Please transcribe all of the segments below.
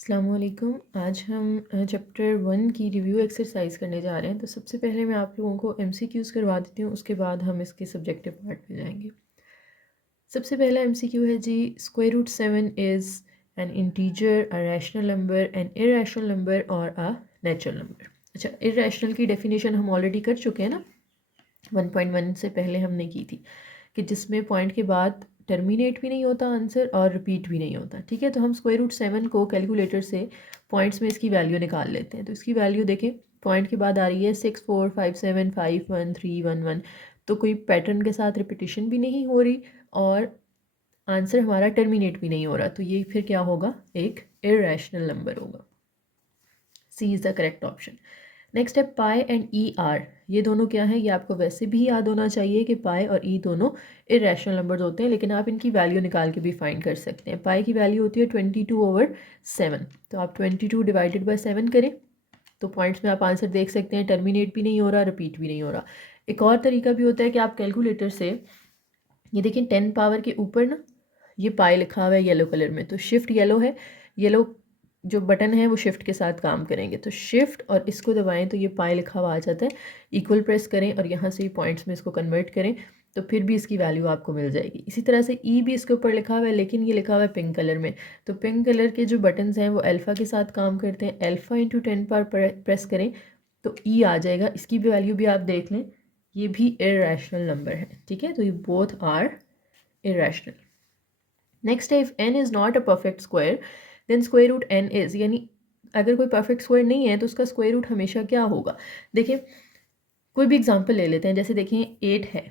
अस्सलामुअलैकुम। आज हम चैप्टर 1 की रिव्यू एक्सरसाइज करने जा रहे हैं। तो सबसे पहले मैं आप लोगों को एमसीक्यूज़ करवा देती हूँ, उसके बाद हम इसके सब्जेक्टिव पार्ट पे जाएंगे। सबसे पहला एमसीक्यू है जी, square root 7 is an integer, a rational number, an irrational number और अ नेचुरल नंबर। अच्छा, इरेशनल की डेफिनेशन हम ऑलरेडी कर चुके हैं ना, 1.1 से पहले हमने की थी कि जिसमें पॉइंट के बाद टर्मिनेट भी नहीं होता आंसर और रिपीट भी नहीं होता। ठीक है, तो हम स्क्वायर रूट 7 को कैलकुलेटर से पॉइंट्स में इसकी वैल्यू निकाल लेते हैं। तो इसकी वैल्यू देखें, पॉइंट के बाद आ रही है 6 4 5 7 5 1 3 1 1। तो कोई पैटर्न के साथ रिपीटिशन भी नहीं हो रही और आंसर हमारा टर्मिनेट भी नहीं हो रहा। तो ये फिर क्या होगा, एक इरेशनल नंबर होगा। C is the correct option. Next है पाई एंड ई आर। ये दोनों क्या हैं, ये आपको वैसे भी याद होना चाहिए कि पाई और ई दोनों इरेशनल नंबर्स होते हैं, लेकिन आप इनकी वैल्यू निकाल के भी फाइंड कर सकते हैं। पाई की वैल्यू होती है 22/7। तो आप 22 डिवाइडेड बाई 7 करें तो पॉइंट्स में आप आंसर देख सकते हैं, टर्मिनेट भी नहीं हो रहा, रिपीट भी नहीं हो रहा। एक और तरीका भी होता है कि आप कैलकुलेटर से, ये देखिए 10 पावर के ऊपर ना ये पाई लिखा हुआ है येलो कलर में, तो शिफ्ट येलो है, येलो जो बटन है वो शिफ्ट के साथ काम करेंगे। तो शिफ्ट और इसको दबाएं तो ये पाई लिखा हुआ आ जाता है। इक्वल प्रेस करें और यहाँ से पॉइंट्स में इसको कन्वर्ट करें तो फिर भी इसकी वैल्यू आपको मिल जाएगी। इसी तरह से ई भी इसके ऊपर लिखा हुआ है, लेकिन ये लिखा हुआ है पिंक कलर में। तो पिंक कलर के जो बटन्स हैं वो अल्फ़ा के साथ काम करते हैं। अल्फ़ा इंटू 10 पर प्रेस करें तो ई आ जाएगा। इसकी भी वैल्यू भी आप देख लें, ये भी इरेशनल नंबर है। ठीक है, तो ये बोथ आर इरेशनल। नेक्स्ट है, if n is not a perfect square then square root n is, यानी अगर कोई परफेक्ट स्क्वायर नहीं है तो उसका स्क्वायर रूट हमेशा क्या होगा। देखिए कोई भी एग्जांपल ले लेते हैं, जैसे देखिए 8 है,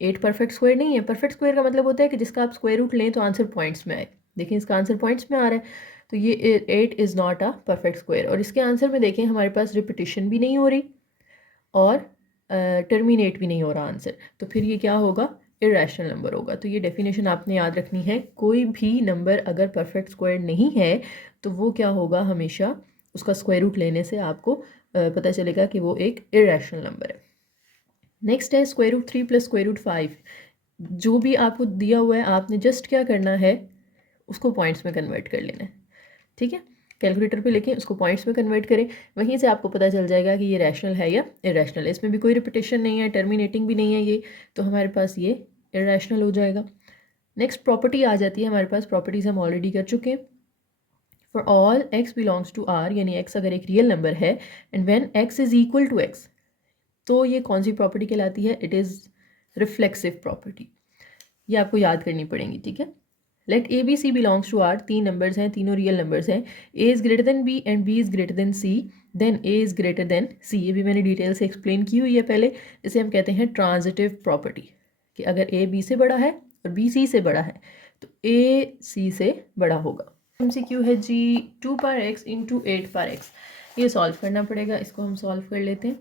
8 परफेक्ट स्क्वायर नहीं है। परफेक्ट स्क्वायर का मतलब होता है कि जिसका आप स्क्वायर रूट लें तो आंसर पॉइंट्स में आए। देखिए इसका आंसर पॉइंट्स में आ रहा है, तो ये 8 is not a perfect square. और इसके आंसर में देखें हमारे पास रिपीटिशन भी नहीं हो रही और टर्मिनेट भी नहीं हो रहा आंसर, तो फिर ये क्या होगा, इरेशनल नंबर होगा। तो ये डेफिनेशन आपने याद रखनी है, कोई भी नंबर अगर परफेक्ट स्क्वायर नहीं है तो वो क्या होगा, हमेशा उसका स्क्वायर रूट लेने से आपको पता चलेगा कि वो एक इरेशनल नंबर है। नेक्स्ट है square root 3 plus square root 5। जो भी आपको दिया हुआ है आपने जस्ट क्या करना है, उसको पॉइंट्स में कन्वर्ट कर लेना है। ठीक है, कैलकुलेटर पे लेके उसको पॉइंट्स में कन्वर्ट करें, वहीं से आपको पता चल जाएगा कि ये रैशनल है या इरेशनल है। इसमें भी कोई रिपीटेशन नहीं है, टर्मिनेटिंग भी नहीं है ये, तो हमारे पास ये इरेशनल हो जाएगा। नेक्स्ट प्रॉपर्टी आ जाती है हमारे पास, प्रॉपर्टीज हम ऑलरेडी कर चुके हैं। For all x belongs to r, यानी x अगर एक रियल नंबर है and when x is equal to x, तो ये कौन सी प्रॉपर्टी कहलाती है, इट इज़ रिफ्लेक्सिव प्रॉपर्टी। ये आपको याद करनी पड़ेंगी। ठीक है, let A B C belongs to R, 3 numbers हैं, तीनों रियल नंबर्स हैं। A is greater than B and B is greater than C, then A is greater than C. ये भी मैंने डिटेल से एक्सप्लेन की हुई है पहले। इसे हम कहते हैं ट्रांजिटिव प्रॉपर्टी, कि अगर ए बी से बड़ा है और बी सी से बड़ा है तो ए सी से बड़ा होगा। एमसीक्यू है जी, 2 power x into 8 power x. ये सॉल्व करना पड़ेगा, इसको हम सॉल्व कर लेते हैं।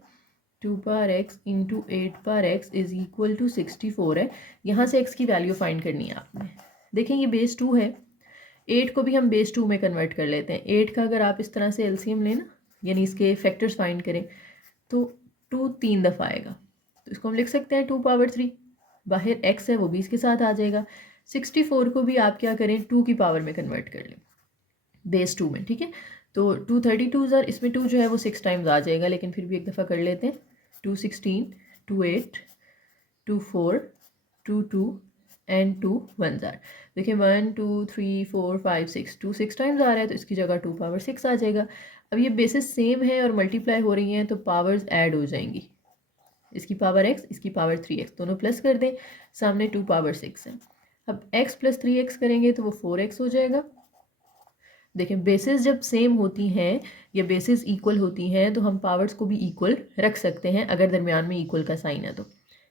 2 power x into 8 power x is equal to 64 है। यहाँ से x की वैल्यू फाइंड करनी है आपने। देखें ये बेस 2 है, 8 को भी हम बेस 2 में कन्वर्ट कर लेते हैं। 8 का अगर आप इस तरह से एलसीएम लें ना, यानी इसके फैक्टर्स फाइंड करें, तो 2 3 दफ़ा आएगा, तो इसको हम लिख सकते हैं 2 पावर 3। बाहर x है वो भी इसके साथ आ जाएगा। 64 को भी आप क्या करें, 2 की पावर में कन्वर्ट कर लें, बेस 2 में। ठीक है, तो 2 32 ज़र, इसमें 2 जो है वो 6 टाइम्स आ जाएगा, लेकिन फिर भी एक दफ़ा कर लेते हैं। 2 16, 2 8, 2 4, 2 2 एंड 2 1 ज़ार। देखिए 1 2 3 4 5 6, 2 6 टाइम्स आ रहा है तो इसकी जगह 2 पावर 6 आ जाएगा। अब ये बेसिस सेम है और मल्टीप्लाई हो रही हैं तो पावर्स ऐड हो जाएंगी, इसकी पावर x, इसकी पावर 3x, दोनों प्लस कर दें, सामने 2 पावर 6 है। अब x प्लस 3x करेंगे तो वो 4x हो जाएगा। देखें बेसिस जब सेम होती हैं या बेसिस इक्वल होती हैं तो हम पावर्स को भी इक्वल रख सकते हैं अगर दरमियान में इक्वल का साइन है तो,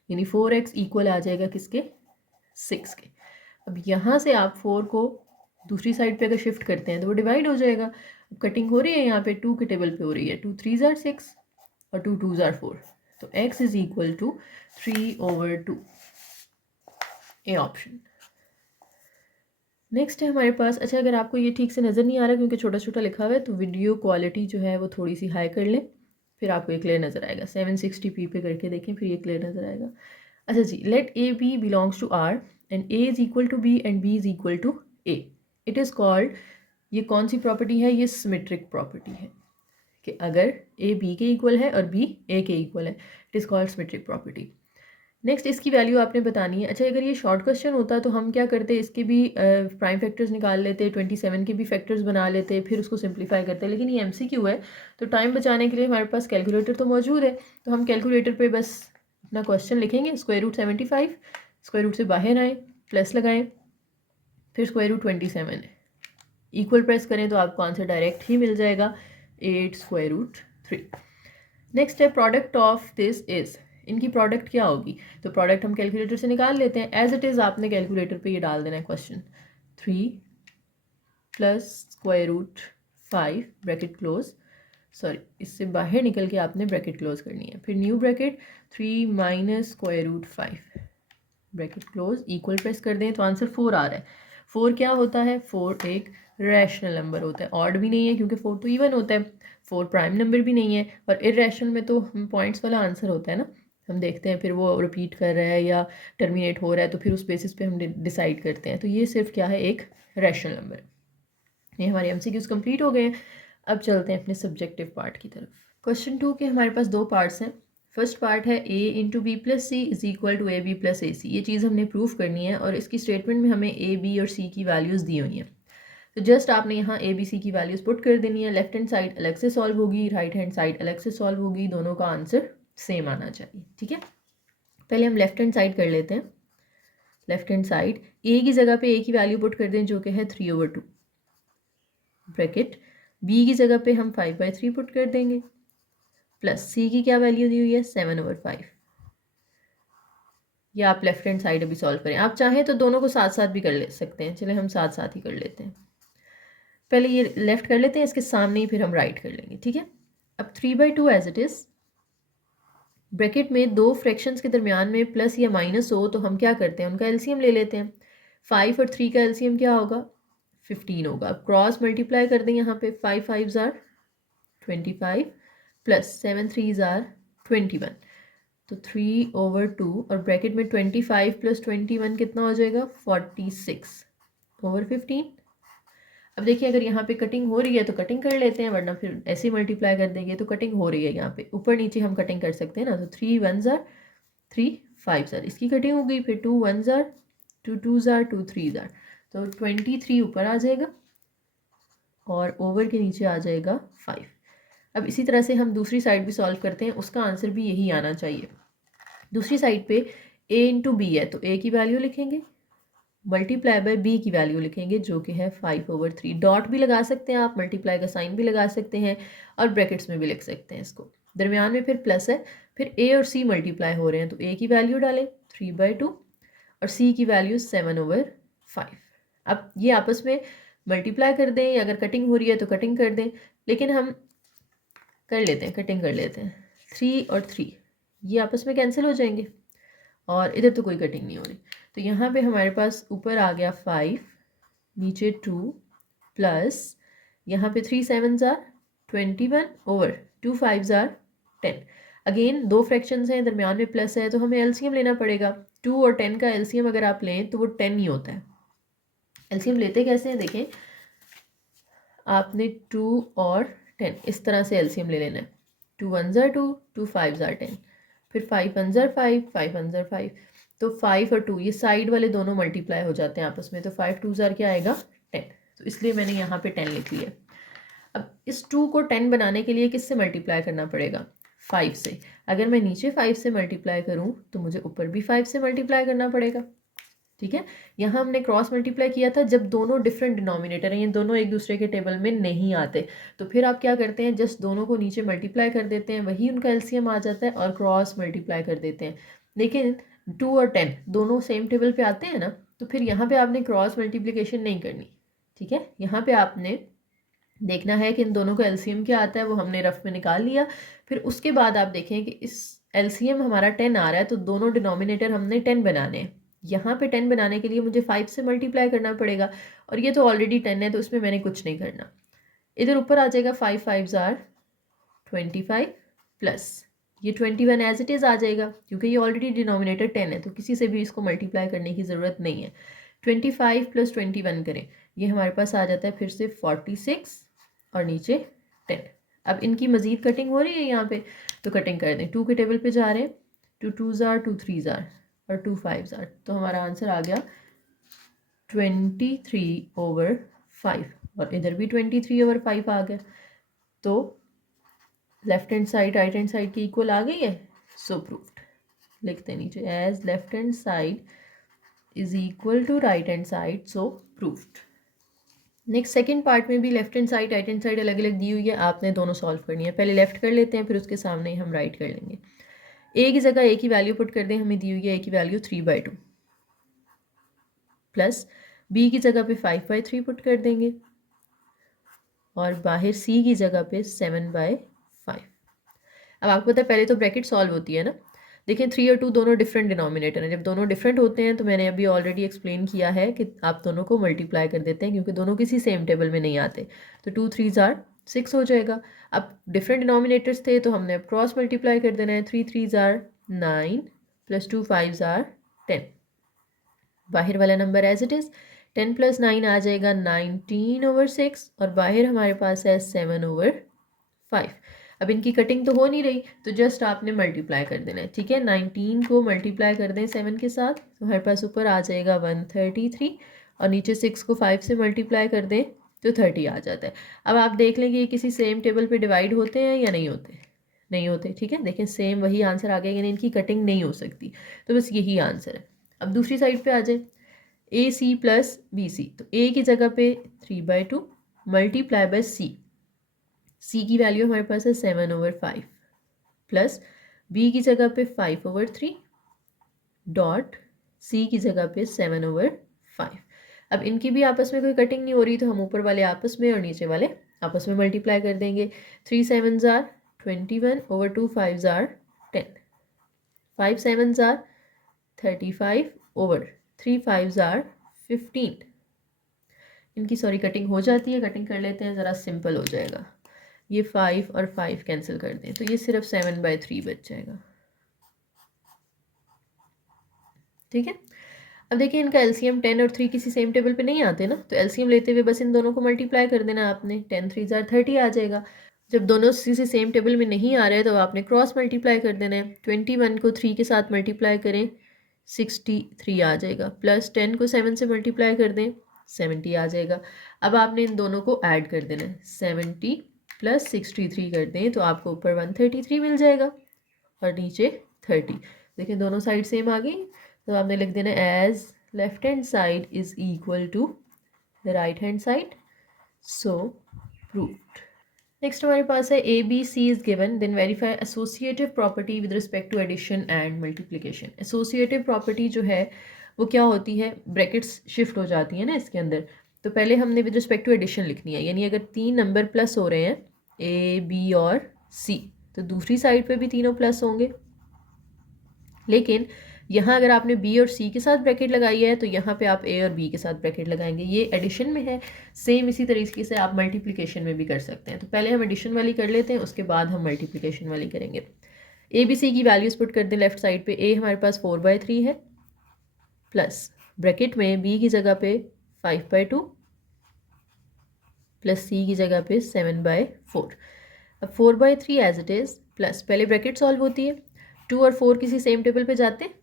यानी 4x इक्वल आ जाएगा किसके, 6 के। अब यहाँ से आप 4 को दूसरी साइड पे अगर शिफ्ट करते हैं तो वो डिवाइड हो जाएगा। अब कटिंग हो रही है यहाँ पे 2 के टेबल पे हो रही है, 2 3 ज़ार 6 और 2 2 ज़ार 4, तो x is equal to 3/2, A option. Next है हमारे पास, अच्छा अगर आपको ये ठीक से नज़र नहीं आ रहा क्योंकि छोटा छोटा लिखा हुआ है तो वीडियो क्वालिटी जो है वो थोड़ी सी हाई कर लें, फिर आपको ये क्लियर नज़र आएगा। 760p पे करके देखें फिर ये क्लियर नज़र आएगा। अच्छा जी, let A B belongs to R and A is equal to B and B is equal to A, it is called ये कौन सी प्रॉपर्टी है? ये सिमेट्रिक प्रॉपर्टी है कि अगर ए बी के इक्वल है और बी ए के इक्वल है, it is called symmetric property. Next इसकी वैल्यू आपने बतानी है। अच्छा, अगर ये शॉर्ट क्वेश्चन होता तो हम क्या करते, इसके भी प्राइम फैक्टर्स निकाल लेते, 27 के भी फैक्टर्स बना लेते, फिर उसको सिंप्लीफाई करते। लेकिन ये एमसीक्यू है तो टाइम बचाने के लिए हमारे पास कैलकुलेटर तो मौजूद है, तो हम कैलकुलेटर पे बस अपना क्वेश्चन लिखेंगे। स्क्वायर रूट 75, स्क्वायर रूट से बाहर आएँ, प्लस लगाएं, फिर स्क्वायर रूट 27 इक्वल प्रेस करें तो आपको आंसर डायरेक्ट ही मिल जाएगा, 8 स्क्वायर रूट 3। नेक्स्ट है प्रोडक्ट ऑफ दिस इज़, इनकी प्रोडक्ट क्या होगी? तो प्रोडक्ट हम कैलकुलेटर से निकाल लेते हैं। एज इट इज़ आपने कैलकुलेटर पे ये डाल देना है question, 3 plus square root 5 bracket close, sorry इससे बाहर निकल के आपने ब्रैकेट क्लोज करनी है, फिर new bracket 3 minus square root 5 bracket close, equal press कर दें तो आंसर 4 आ रहा है। 4 क्या होता है? 4 एक रैशनल नंबर होता है, ऑड भी नहीं है क्योंकि 4 तो इवन होता है, 4 प्राइम नंबर भी नहीं है, और इर्रेशनल में तो हम पॉइंट्स वाला आंसर होता है ना, हम देखते हैं फिर वो रिपीट कर रहा है या टर्मिनेट हो रहा है तो फिर उस बेसिस पे हम डिसाइड करते हैं। तो ये सिर्फ क्या है? एक रैशनल नंबर। ये हमारे एमसीक्यूज कंप्लीट हो गए हैं। अब चलते हैं अपने सब्जेक्टिव पार्ट की तरफ। क्वेश्चन 2 के हमारे पास दो पार्ट्स हैं। फर्स्ट पार्ट है a into B plus C is equal to A B plus A C. ये चीज़ हमने प्रूफ करनी है और इसकी स्टेटमेंट में हमें a b और c की वैल्यूज़ दी हुई हैं। तो जस्ट आपने यहाँ a b c की वैल्यूज़ पुट कर देनी है। लेफ्ट हैंड साइड अलग से सॉल्व होगी, राइट हैंड साइड अलग से सॉल्व होगी, दोनों का आंसर सेम आना चाहिए। ठीक है, पहले हम लेफ्ट हैंड साइड कर लेते हैं। लेफ्ट हैंड साइड a की जगह पे a की वैल्यू पुट कर दें जो कि है 3/2 ब्रैकेट, b की जगह पे हम 5/3 पुट कर देंगे, प्लस c की क्या वैल्यू दी हुई है? 7/5। या आप लेफ्ट हैंड साइड अभी सॉल्व करें, आप चाहें तो दोनों को साथ साथ भी कर ले सकते हैं। चले हम साथ साथ ही कर लेते हैं। पहले ये लेफ्ट कर लेते हैं, इसके सामने ही फिर हम राइट कर लेंगे। ठीक है, अब 3/2 एज इट इज़, ब्रैकेट में दो फ्रैक्शंस के दरमियान में प्लस या माइनस हो तो हम क्या करते हैं? उनका एलसीएम ले लेते हैं। 5 और 3 का एलसीएम क्या होगा? 15 होगा। अब क्रॉस मल्टीप्लाई कर दें यहाँ पे, 5 5s are 25 plus 7 3s are 21, तो 3/2 और ब्रैकेट में 25 प्लस 21 कितना हो जाएगा? 46/15। अब देखिए अगर यहाँ पे कटिंग हो रही है तो कटिंग कर लेते हैं, वरना फिर ऐसे ही मल्टीप्लाई कर देंगे। तो कटिंग हो रही है यहाँ पे, ऊपर नीचे हम कटिंग कर सकते हैं ना। तो 3 1s आर 3 5s आर, इसकी कटिंग हो गई। फिर 2 1s are 2 2s are 2 3s are, तो 23 ऊपर आ जाएगा और ओवर के नीचे आ जाएगा 5। अब इसी तरह से हम दूसरी साइड भी सॉल्व करते हैं, उसका आंसर भी यही आना चाहिए। दूसरी साइड पे a इंटू बी है तो a की वैल्यू लिखेंगे, मल्टीप्लाई बाय b की वैल्यू लिखेंगे जो कि है 5/3। डॉट भी लगा सकते हैं आप, मल्टीप्लाई का साइन भी लगा सकते हैं और ब्रैकेट्स में भी लिख सकते हैं इसको। दरमियान में फिर प्लस है, फिर a और c मल्टीप्लाई हो रहे हैं तो a की वैल्यू डालें 3/2 और c की वैल्यू 7/5। अब ये आपस में मल्टीप्लाई कर दें, या अगर कटिंग हो रही है तो कटिंग कर दें, लेकिन हम कर लेते हैं, कटिंग कर लेते हैं। 3 और 3 ये आपस में कैंसिल हो जाएंगे और इधर तो कोई कटिंग नहीं हो रही, तो यहाँ पे हमारे पास ऊपर आ गया 5, नीचे 2 प्लस यहाँ पे 3 7s are 21 over 2 5s are 10। Again दो फ्रैक्शंस हैं, दरमियान में प्लस है तो हमें एलसीएम लेना पड़ेगा। 2 और 10 का एलसीएम अगर आप लें तो वो 10 ही होता है। एलसीएम लेते कैसे हैं देखें, आपने 2 और 10 इस तरह से एलसीएम ले लेना है। 2 1s आर 2 2 5s आर 10, फिर 5 1s आर 5 5 1s आर 5, तो 5 और 2 ये साइड वाले दोनों मल्टीप्लाई हो जाते हैं आपस में, तो 5 2s आर क्या आएगा? 10, तो इसलिए मैंने यहाँ पे 10 लिख लिया। अब इस 2 को 10 बनाने के लिए किससे मल्टीप्लाई करना पड़ेगा? 5 से। अगर मैं नीचे 5 से मल्टीप्लाई करूँ तो मुझे ऊपर भी 5 से मल्टीप्लाई करना पड़ेगा। ठीक है, यहाँ हमने क्रॉस मल्टीप्लाई किया था जब दोनों डिफरेंट डिनोमिनेटर हैं, ये दोनों एक दूसरे के टेबल में नहीं आते, तो फिर आप क्या करते हैं? जस्ट दोनों को नीचे मल्टीप्लाई कर देते हैं, वही उनका एलसीएम आ जाता है और क्रॉस मल्टीप्लाई कर देते हैं। लेकिन 2 और 10 दोनों सेम टेबल पे आते हैं ना, तो फिर यहाँ पे आपने क्रॉस मल्टीप्लिकेशन नहीं करनी। ठीक है, यहाँ पे आपने देखना है कि इन दोनों का एलसीएम क्या आता है, वो हमने रफ में निकाल लिया। फिर उसके बाद आप देखें कि इस एलसीएम हमारा 10 आ रहा है, तो दोनों डिनोमिनेटर हमने 10 बनाने हैं। यहाँ पे 10 बनाने के लिए मुझे 5 से मल्टीप्लाई करना पड़ेगा, और ये तो ऑलरेडी 10 है तो इसमें मैंने कुछ नहीं करना। इधर ऊपर आ जाएगा 5 5s आर 25 प्लस ये 21 एज इट इज़ आ जाएगा, क्योंकि ये ऑलरेडी डिनोमिनेटर 10 है तो किसी से भी इसको मल्टीप्लाई करने की ज़रूरत नहीं है। 25 + 21 करें, ये हमारे पास आ जाता है फिर से 46 और नीचे 10। अब इनकी मज़ीद कटिंग हो रही है यहाँ पे, तो कटिंग कर दें। 2 के टेबल पे जा रहे हैं, 2 2s are 2 3s are और 2 5s are, तो हमारा आंसर आ गया 23/5 और इधर भी 23/5 आ गया। तो left hand side right hand side की इक्वल आ गई है, सो प्रूव्ड। लिखते नीचे as left hand side is equal to right hand side, so proved. Next second part में भी left hand side right hand side अलग अलग दी हुई है, आपने दोनों सॉल्व करनी है। पहले लेफ्ट कर लेते हैं, फिर उसके सामने ही हम राइट कर लेंगे। ए की जगह ए की वैल्यू पुट कर दें, हमें दी हुई है ए की वैल्यू 3/2 प्लस बी की जगह पे 5/3 पुट कर देंगे और बाहर सी की जगह पे 7/5। अब आपको पता है पहले तो ब्रैकेट सॉल्व होती है ना। देखें 3 और 2 दोनों डिफरेंट डिनोमिनेटर हैं। जब दोनों डिफरेंट होते हैं तो मैंने अभी ऑलरेडी एक्सप्लेन किया है कि आप दोनों को मल्टीप्लाई कर देते हैं, क्योंकि दोनों किसी सेम टेबल में नहीं आते। तो 2 3s are 6 हो जाएगा। अब डिफरेंट डिनोमिनेटर्स थे तो हमने अब क्रॉस मल्टीप्लाई कर देना है। 3 3s are 9 + 2 5s are 10। बाहर वाला नंबर एज इट इज़ 10 + 9 आ जाएगा 19/6 और बाहर हमारे पास है 7/5। अब इनकी कटिंग तो हो नहीं रही, तो जस्ट आपने मल्टीप्लाई कर देना है। ठीक है, 19 को मल्टीप्लाई कर दें 7 के साथ, तो हमारे पास ऊपर आ जाएगा 133 और नीचे 6 को 5 से मल्टीप्लाई कर दें तो 30 आ जाता है। अब आप देख लें कि ये किसी सेम टेबल पे डिवाइड होते हैं या नहीं होते। नहीं होते। ठीक है, देखें सेम वही आंसर आ गया, यानी इनकी कटिंग नहीं हो सकती। तो बस यही आंसर है। अब दूसरी साइड पे आ जाए, ए सी प्लस बी सी, तो ए की जगह पे 3/2 मल्टीप्लाई बाय सी। सी की वैल्यू हमारे पास है 7/5 प्लस बी की जगह पे 5/3 डॉट सी की जगह पे 7/5। अब इनकी भी आपस में कोई कटिंग नहीं हो रही, तो हम ऊपर वाले आपस में और नीचे वाले आपस में मल्टीप्लाई कर देंगे। 3 7s are 21/2 5s are 10, 5 7s are 35/3 5s are 15। इनकी सॉरी कटिंग हो जाती है, कटिंग कर लेते हैं ज़रा, सिंपल हो जाएगा। ये 5 और 5 कैंसिल कर दें तो ये सिर्फ 7/3 बच जाएगा। ठीक है, अब देखिए इनका एलसीएम 10 और 3 किसी सेम टेबल पे नहीं आते ना, तो एलसीएम लेते हुए बस इन दोनों को मल्टीप्लाई कर देना आपने। 10 3s are 30 आ जाएगा। जब दोनों किसी सेम टेबल में नहीं आ रहे तो आपने क्रॉस मल्टीप्लाई कर देना है। 21 को 3 के साथ मल्टीप्लाई करें 63 आ जाएगा, प्लस 10 को 7 से मल्टीप्लाई कर दें 70 आ जाएगा। अब आपने इन दोनों को ऐड कर देना है, 70 + 63 कर दें तो आपको ऊपर 133 मिल जाएगा और नीचे 30। देखिए दोनों साइड सेम आ गई, तो आपने लिख देना as left hand side is equal to right hand side, so proved. Next हमारे पास है A B C is given, then verify associative property with respect to addition and multiplication. Associative property जो है वो क्या होती है, ब्रैकेट्स शिफ्ट हो जाती है ना इसके अंदर। तो पहले हमने विद रिस्पेक्ट टू एडिशन लिखनी है, यानी अगर 3 नंबर प्लस हो रहे हैं ए बी और सी, तो दूसरी साइड पे भी तीनों प्लस होंगे। लेकिन यहाँ अगर आपने बी और सी के साथ ब्रैकेट लगाई है तो यहाँ पे आप ए और बी के साथ ब्रैकेट लगाएंगे। ये एडिशन में है। सेम इसी तरीके से आप मल्टीप्लिकेशन में भी कर सकते हैं। तो पहले हम एडिशन वाली कर लेते हैं, उसके बाद हम मल्टीप्लिकेशन वाली करेंगे। ए बी सी की वैल्यूज पुट कर दें लेफ्ट साइड पे। ए हमारे पास 4/3 है प्लस ब्रैकेट में बी की जगह पे 5/2 प्लस सी की जगह पे 7/4। अब 4/3 एज इट इज़ प्लस, पहले ब्रैकेट सॉल्व होती है। 2 और 4 किसी सेम टेबल पे जाते हैं,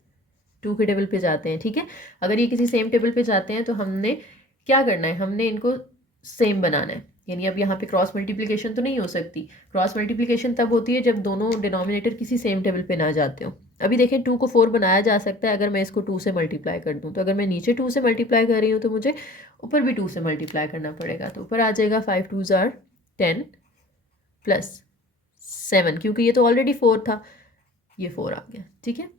2 के टेबल पे जाते हैं। ठीक है, अगर ये किसी सेम टेबल पे जाते हैं तो हमने क्या करना है, हमने इनको सेम बनाना है। यानी अब यहाँ पे क्रॉस मल्टीप्लिकेशन तो नहीं हो सकती। क्रॉस मल्टीप्लिकेशन तब होती है जब दोनों डिनोमिनेटर किसी सेम टेबल पे ना जाते हो। अभी देखें 2 को 4 बनाया जा सकता है अगर मैं इसको 2 से मल्टीप्लाई कर दूँ। तो अगर मैं नीचे 2 से मल्टीप्लाई कर रही हूँ तो मुझे ऊपर भी 2 से मल्टीप्लाई करना पड़ेगा। तो ऊपर आ जाएगा 5 2s are 10 प्लस 7, क्योंकि ये तो ऑलरेडी 4 था, ये 4 आ गया। ठीक है,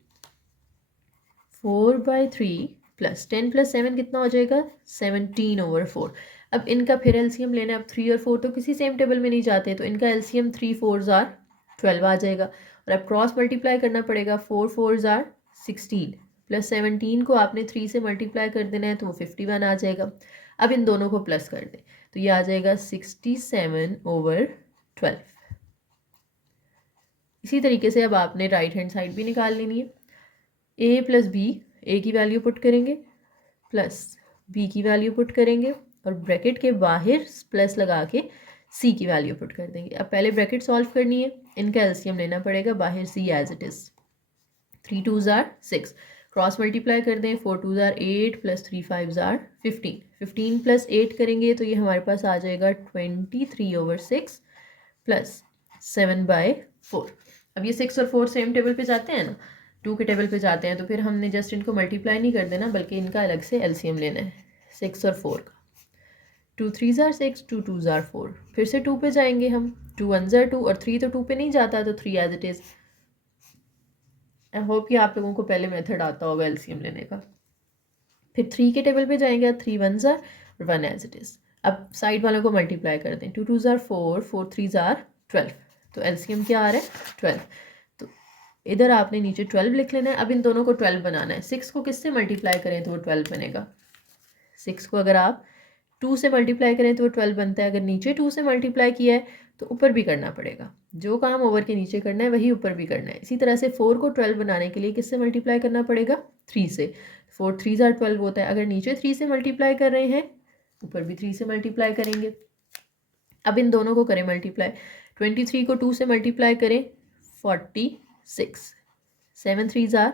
4/3 प्लस 10 + 7 कितना हो जाएगा, 17/4। अब इनका फिर एलसीएम लेना है। अब 3 और 4 तो किसी सेम टेबल में नहीं जाते, तो इनका एलसीएम 3 4s are 12 आ जाएगा। और अब क्रॉस मल्टीप्लाई करना पड़ेगा। 4 4s are 16 प्लस 17 को आपने 3 से मल्टीप्लाई कर देना है तो वो 51 आ जाएगा। अब इन दोनों को प्लस कर दें तो ये आ जाएगा 67/12। इसी तरीके से अब आपने राइट हैंड साइड भी निकाल लेनी है। ए प्लस बी, ए की वैल्यू पुट करेंगे प्लस बी की वैल्यू पुट करेंगे और ब्रैकेट के बाहर प्लस लगा के सी की वैल्यू पुट कर देंगे। अब पहले ब्रैकेट सॉल्व करनी है, इनका एलसीएम लेना पड़ेगा, बाहर C as it is, 3 2s are 6, cross multiply कर दें, 4 2s are 8 plus 3 5s are 15, 15 plus 8 करेंगे तो ये हमारे पास आ जाएगा 23/6 प्लस 7/4। अब ये 6 और 4 सेम टेबल पे जाते हैं ना, 2 के टेबल पे जाते हैं, तो फिर हमने जस्ट इनको मल्टीप्लाई नहीं कर देना बल्कि इनका अलग से एलसीएम लेना है 6 और 4 का। 2 3s are 6, 2 2s are 4, फिर से 2 पे जाएंगे हम, 2 1s are 2 और 3 तो 2 पे नहीं जाता तो 3 as it is. I hope कि आप लोगों को पहले मेथड आता होगा एलसीएम लेने का। फिर 3 के टेबल पे जाएंगे, 3 1s are और 1 एज इट इज़। अब साइड वालों को मल्टीप्लाई कर दें, 2 2s are 4, 4 3s are 12, तो एलसीएम क्या आ रहा है 12। तो इधर आपने नीचे 12 लिख लेना है। अब इन दोनों को 12 बनाना है। 6 को किससे मल्टीप्लाई करें तो वो 12 बनेगा, 6 को अगर आप 2 से मल्टीप्लाई करें तो वो 12 बनता है। अगर नीचे 2 से मल्टीप्लाई किया है तो ऊपर भी करना पड़ेगा, जो काम ओवर के नीचे करना है वही ऊपर भी करना है। इसी तरह से 4 को 12 बनाने के लिए किससे मल्टीप्लाई करना पड़ेगा, 3 से। 4 3s are 12 होता है। अगर नीचे 3 से मल्टीप्लाई कर रहे हैं ऊपर भी 3 से मल्टीप्लाई करेंगे। अब इन दोनों को करें मल्टीप्लाई, 23 को 2 से मल्टीप्लाई करें 46, 7 3s are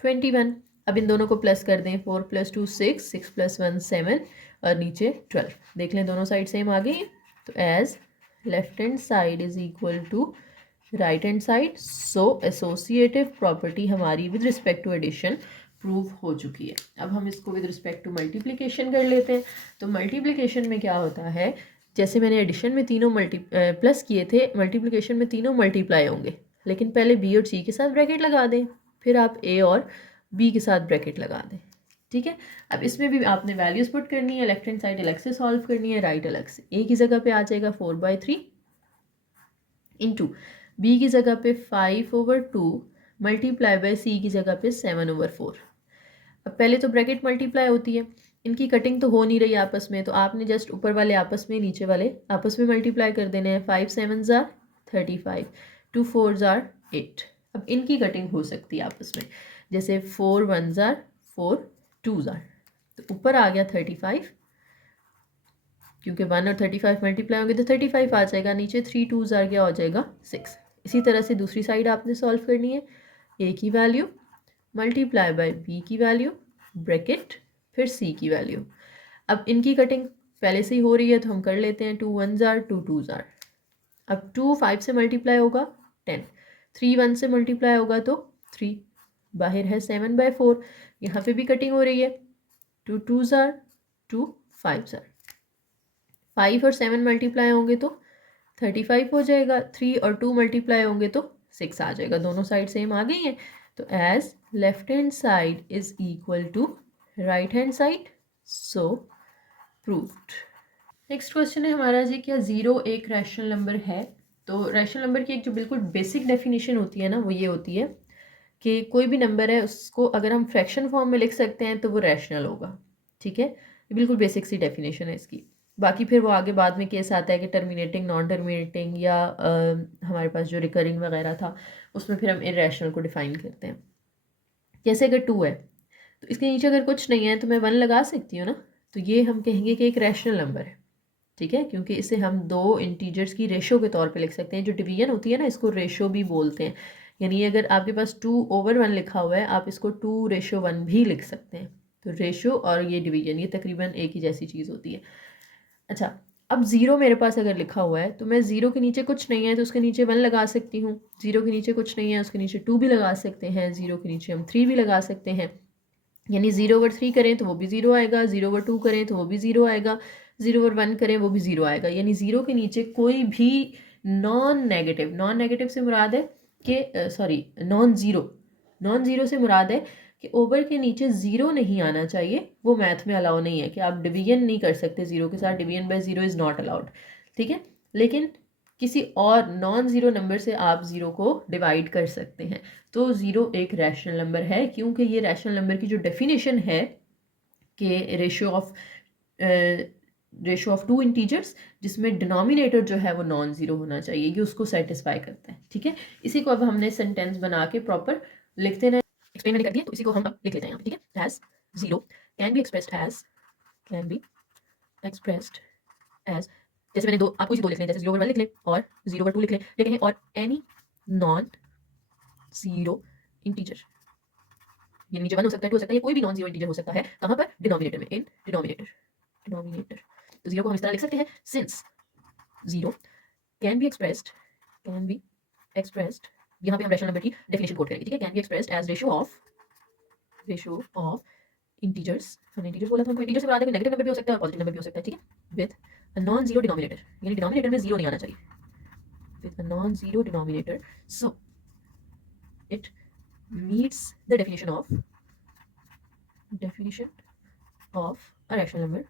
21। अब इन दोनों को प्लस कर दें, 4 + 2 6, 6 + 1 7 और नीचे 12। देख लें दोनों साइड सेम आ गई। तो as left hand side is equal to right hand side, so associative property हमारी with respect to addition prove हो चुकी है। अब हम इसको विद रिस्पेक्ट टू मल्टीप्लिकेशन कर लेते हैं। तो मल्टीप्लिकेशन में क्या होता है, जैसे मैंने एडिशन में तीनों प्लस किए थे, मल्टीप्लिकेशन में तीनों मल्टीप्लाई होंगे, लेकिन पहले बी और सी के साथ ब्रैकेट लगा दें, फिर आप ए और बी के साथ ब्रैकेट लगा दें। ठीक है, अब इसमें भी आपने वैल्यूज पुट करनी है, लेफ्ट हैंड साइड अलग से सॉल्व करनी है, राइट अलग से। ए की जगह पे आ जाएगा 4/3 इंटू बी की जगह पे 5/2 मल्टीप्लाई बाय सी की जगह पे 7/4। अब पहले तो ब्रैकेट मल्टीप्लाई होती है, इनकी कटिंग तो हो नहीं रही आपस में, तो आपने जस्ट ऊपर वाले आपस में नीचे वाले आपस में मल्टीप्लाई कर देने हैं। 5 7s are 35, 2 4s are 8। अब इनकी कटिंग हो सकती है आपस में, जैसे 4 1s are 4 2s are, तो ऊपर आ गया 35, क्योंकि 1 और 35 मल्टीप्लाई होंगे तो 35 आ जाएगा, नीचे 3 2s are क्या हो जाएगा 6। इसी तरह से दूसरी साइड आपने सॉल्व करनी है, ए की वैल्यू मल्टीप्लाई बाय बी की वैल्यू ब्रैकेट फिर सी की वैल्यू। अब इनकी कटिंग पहले से ही हो रही है तो हम कर लेते हैं, 2 1s are 2 2s are। अब 2 5 से मल्टीप्लाई होगा 10, 3 1 से मल्टीप्लाई होगा तो 3, बाहर है 7/4, यहाँ पे भी कटिंग हो रही है, 2 2s are 2 5s are। 5 और 7 मल्टीप्लाई होंगे तो 35 हो जाएगा, 3 और 2 मल्टीप्लाई होंगे तो 6 आ जाएगा। दोनों साइड सेम आ गई हैं, तो as left hand side is equal to right hand side, so proved. Next question है हमारा जी, क्या 0 एक रैशनल नंबर है। तो रैशनल नंबर की एक जो बिल्कुल बेसिक डेफिनेशन होती है ना, वो ये होती है कि कोई भी नंबर है उसको अगर हम फ्रैक्शन फॉर्म में लिख सकते हैं तो वो रैशनल होगा। ठीक है, ये बिल्कुल बेसिक सी डेफिनेशन है इसकी। बाकी फिर वो आगे बाद में केस आता है कि टर्मिनेटिंग नॉन टर्मिनेटिंग या हमारे पास जो रिकरिंग वगैरह था उसमें फिर हम इरेशनल को डिफाइन करते हैं। जैसे अगर 2 है तो इसके नीचे अगर कुछ नहीं है तो मैं 1 लगा सकती हूँ ना, तो ये हम कहेंगे कि एक रैशनल नंबर है। ठीक है, क्योंकि इसे हम दो इंटीजर्स की रेशो के तौर पे लिख सकते हैं। जो डिवीजन होती है ना, इसको रेशो भी बोलते हैं। यानी अगर आपके पास 2/1 लिखा हुआ है, आप इसको 2:1 भी लिख सकते हैं। तो रेशो और ये डिवीजन ये तकरीबन एक ही जैसी चीज़ होती है। अच्छा, अब 0 मेरे पास अगर लिखा हुआ है तो मैं 0 के नीचे कुछ नहीं है तो उसके नीचे 1 लगा सकती हूँ। 0 के नीचे कुछ नहीं है उसके नीचे 2 भी लगा सकते हैं। 0 के नीचे हम 3 भी लगा सकते हैं। यानी 0/3 करें तो वो भी 0 आएगा, 0/2 करें तो वो भी 0 आएगा, 0/1 करें वो भी 0 आएगा। यानी 0 के नीचे कोई भी नॉन नेगेटिव से मुराद है कि सॉरी नॉन ज़ीरो से मुराद है कि ओवर के नीचे 0 नहीं आना चाहिए। वो मैथ में अलाउ नहीं है कि आप डिवीजन नहीं कर सकते 0 के साथ, division bye 0 is not allowed. ठीक है, लेकिन किसी और नॉन ज़ीरो नंबर से आप 0 को डिवाइड कर सकते हैं। तो 0 एक रैशनल नंबर है, क्योंकि ये रैशनल नंबर की जो डेफिनेशन है कि रेशो ऑफ 2 इंटीजर्स जिसमें डिनोमिनेटर जो है वो नॉन ज़ीरो होना चाहिए, ये उसको सेटिस्फाई करता है। ठीक है, इसी को अब हमने सेंटेंस बना के प्रॉपर लिखते हैं। एक्सप्लेन कर दिया तो इसी को हम अब लिख लेते हैं यहाँ पे। ठीक है, has 0 can be expressed has can be expressed as, जैसे मैंने दो आपको इसी दो लिख लें, जैसे 0/1 लिख लें और 0/2 लिख लें, ये कहें और एनी नॉन जीरो इंटीजर, ये नीचे 1 हो सकता है, 2 हो सकता है, ये कोई भी नॉन जीरो इंटीजर हो सकता है, कहाँ पर, डिनोमिनेटर में, इन डिनोमिनेटर। तो 0 को हम इस तरह लिख सकते हैं, since 0 can be expressed, can be expressed, यहाँ पे हम रैशनल नंबर की डेफिनेशन कोट करेंगे, ठीक है, can be expressed as ratio of integers, हमने इंटीजर्स बोला था, हमको इंटीजर से बता दें, नेगेटिव नंबर भी हो सकता है, पॉजिटिव नंबर भी हो सकता है, ठीक है, with a non zero denominator, यानी डिनोमिनेटर में जीरो नहीं आना चाहिए, with a non zero denominator, so it meets the definition of a rational number.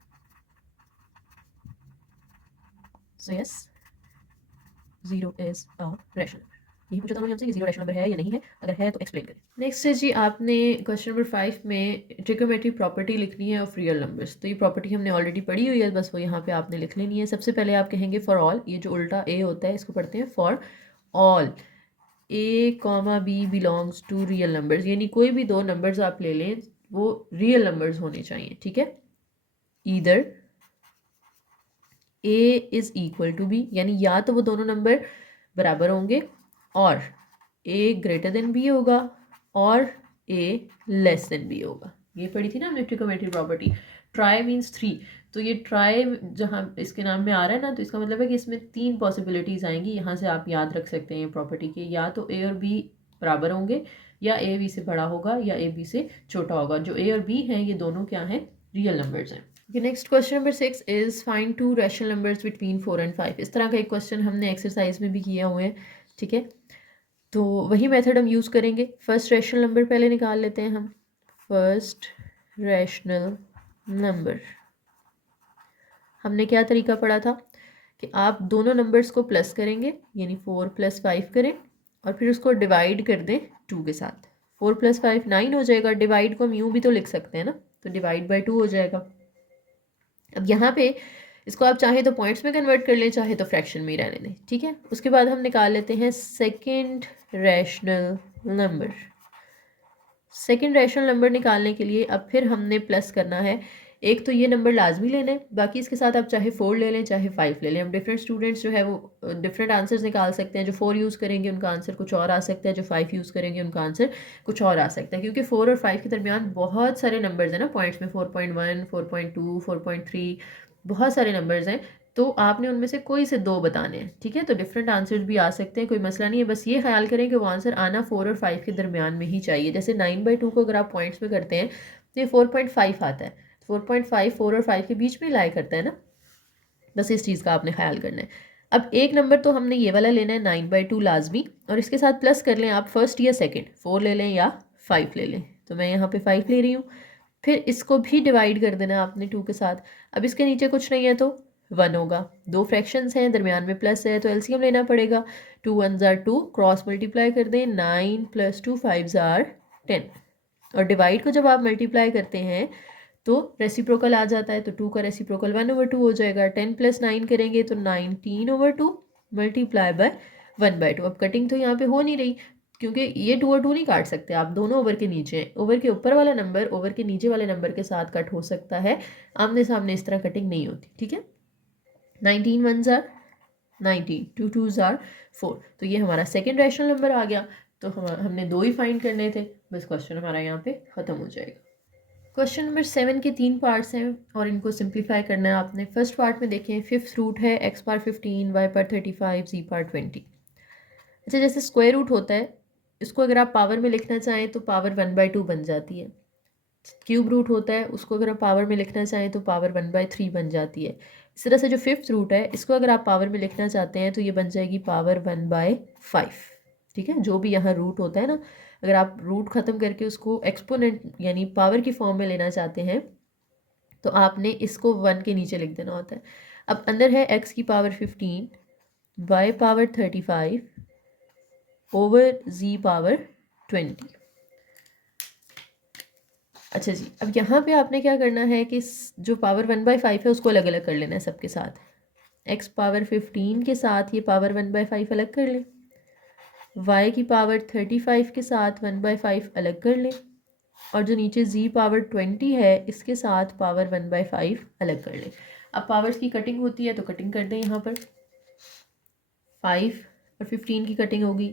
So yes, 0 is a rational number. यही पूछा था उन्होंने हमसे कि 0 रैशनल नंबर है या नहीं है, अगर है तो एक्सप्लेन करें। नेक्स्ट है जी, आपने क्वेश्चन नंबर 5 में ट्रिग्नोमेट्री प्रॉपर्टी लिखनी है ऑफ रियल नंबर्स। तो ये प्रॉपर्टी हमने ऑलरेडी पढ़ी हुई है, बस वो यहाँ पे आपने लिख लेनी है। सबसे पहले आप कहेंगे फॉर ऑल, ये जो उल्टा ए होता है इसको पढ़ते हैं for all A comma B belongs to real numbers, यानी कोई भी दो नंबर्स आप ले लें वो रियल नंबर्स होने चाहिए, ठीक है। Either A is equal to B, यानी या तो वो दोनों नंबर बराबर होंगे और ए ग्रेटर देन बी होगा और ए लेस देन बी होगा। ये पढ़ी थी ना हमने ट्रिग्नोमेट्री प्रॉपर्टी। ट्राई मीन्स 3, तो ये ट्राई जहाँ इसके नाम में आ रहा है ना, तो इसका मतलब है कि इसमें 3 पॉसिबिलिटीज़ आएंगी। यहाँ से आप याद रख सकते हैं प्रॉपर्टी के, या तो ए और बी बराबर होंगे, या ए बी से बड़ा होगा, या ए बी से छोटा होगा। जो ए और बी हैं ये दोनों क्या हैं, रियल नंबर्स हैं। Next question number 6 is find to rational numbers between 4 and 5। इस तरह का एक क्वेश्चन हमने एक्सरसाइज में भी किया हुआ है, ठीक है। तो वही मेथड हम यूज़ करेंगे। फर्स्ट रैशनल नंबर पहले निकाल लेते हैं हम। फर्स्ट रैशनल नंबर, हमने क्या तरीका पढ़ा था कि आप दोनों नंबर्स को प्लस करेंगे, यानी 4 + 5 करें और फिर उसको डिवाइड कर दें 2 के साथ। 4 + 5 9 हो जाएगा। डिवाइड को हम यूँ भी तो लिख सकते हैं ना, तो डिवाइड बाई 2 हो जाएगा। अब यहाँ पे इसको आप चाहे तो पॉइंट्स में कन्वर्ट कर लें, चाहे तो फ्रैक्शन में ही रहने दें, ठीक है। उसके बाद हम निकाल लेते हैं second rational number. Second rational number निकालने के लिए अब फिर हमने प्लस करना है। एक तो ये नंबर लाजमी लेना है, बाकी इसके साथ आप चाहे 4 ले लें चाहे 5 ले लें। हम डिफरेंट स्टूडेंट्स जो है वो डिफरेंट आंसर्स निकाल सकते हैं। जो 4 यूज़ करेंगे उनका आंसर कुछ और आ सकता है, जो 5 यूज़ करेंगे उनका आंसर कुछ और आ सकता है, क्योंकि 4 और 5 के दरमियान बहुत सारे नंबर्स हैं ना पॉइंट्स में। 4.1, 4.2, 4.3, बहुत सारे नंबर्स हैं। तो आपने उनमें से कोई से 2 बताने हैं, ठीक है। तो डिफरेंट आंसर्स भी आ सकते हैं, कोई मसला नहीं है। बस ये ख्याल करें कि वो आंसर आना 4 और 5 के दरमियान में ही चाहिए। जैसे 9/2 को अगर आप पॉइंट्स में करते हैं तो ये 4.5 आता है। 4.5 4 और 5 के बीच में लाई करता है ना, बस इस चीज़ का आपने ख्याल करना है। अब एक नंबर तो हमने ये वाला लेना है 9/2 लाजमी, और इसके साथ प्लस कर लें आप फर्स्ट या सेकेंड, 4 ले लें या 5 ले लें। तो मैं यहाँ पे 5 ले रही हूँ। फिर इसको भी डिवाइड कर देना आपने 2 के साथ। अब इसके नीचे कुछ नहीं है तो 1 होगा। 2 फ्रैक्शंस हैं, दरमियान में प्लस है, तो एलसीएम लेना पड़ेगा। 2 1s are 2, क्रॉस मल्टीप्लाई कर दें। 9 + 2 5s are 10। और डिवाइड को जब आप मल्टीप्लाई करते हैं तो रेसिप्रोकल आ जाता है, तो 2 का रेसिप्रोकल 1/2 हो जाएगा। 10 + 9 करेंगे तो 19/2 मल्टीप्लाई बाय 1/2। अब कटिंग तो यहाँ पे हो नहीं रही, क्योंकि ये 2 और 2 नहीं काट सकते आप, दोनों ओवर के नीचे हैं। ओवर के ऊपर वाला नंबर ओवर के नीचे वाले नंबर के साथ कट हो सकता है, आमने सामने इस तरह कटिंग नहीं होती, ठीक है। 19 1s are 19, 2 2s are 4। तो ये हमारा सेकेंड रैशनल नंबर आ गया। तो हमने 2 ही फाइंड करने थे, बस क्वेश्चन हमारा यहाँ पे ख़त्म हो जाएगा। क्वेश्चन नंबर 7 के 3 पार्ट्स हैं और इनको सिंप्लीफाई करना है आपने। फर्स्ट पार्ट में देखें, 5th रूट है x power 15, y power 35, z power 20। अच्छा, जैसे स्क्वायर रूट होता है, इसको अगर आप पावर में लिखना चाहें तो पावर 1/2 बन जाती है। क्यूब रूट होता है, उसको अगर आप पावर में लिखना चाहें तो पावर 1/3 बन जाती है। इस तरह से जो 5th रूट है, इसको अगर आप पावर में लिखना चाहते हैं तो ये बन जाएगी पावर 1/5, ठीक है। जो भी यहाँ रूट होता है ना, अगर आप रूट ख़त्म करके उसको एक्सपोनेंट यानी पावर की फॉर्म में लेना चाहते हैं तो आपने इसको 1 के नीचे लिख देना होता है। अब अंदर है x की power 15, y power 35 over z power 20। अच्छा जी, अब यहाँ पे आपने क्या करना है कि जो पावर 1/5 है उसको अलग अलग कर लेना है सबके साथ। x पावर 15 के साथ ये पावर 1/5 अलग कर लें, y की पावर 35 के साथ 1/5 अलग कर लें, और जो नीचे z पावर 20 है इसके साथ पावर 1/5 अलग कर लें। अब पावर्स की कटिंग होती है तो कटिंग कर दें। यहाँ पर 5 और 15 की कटिंग होगी,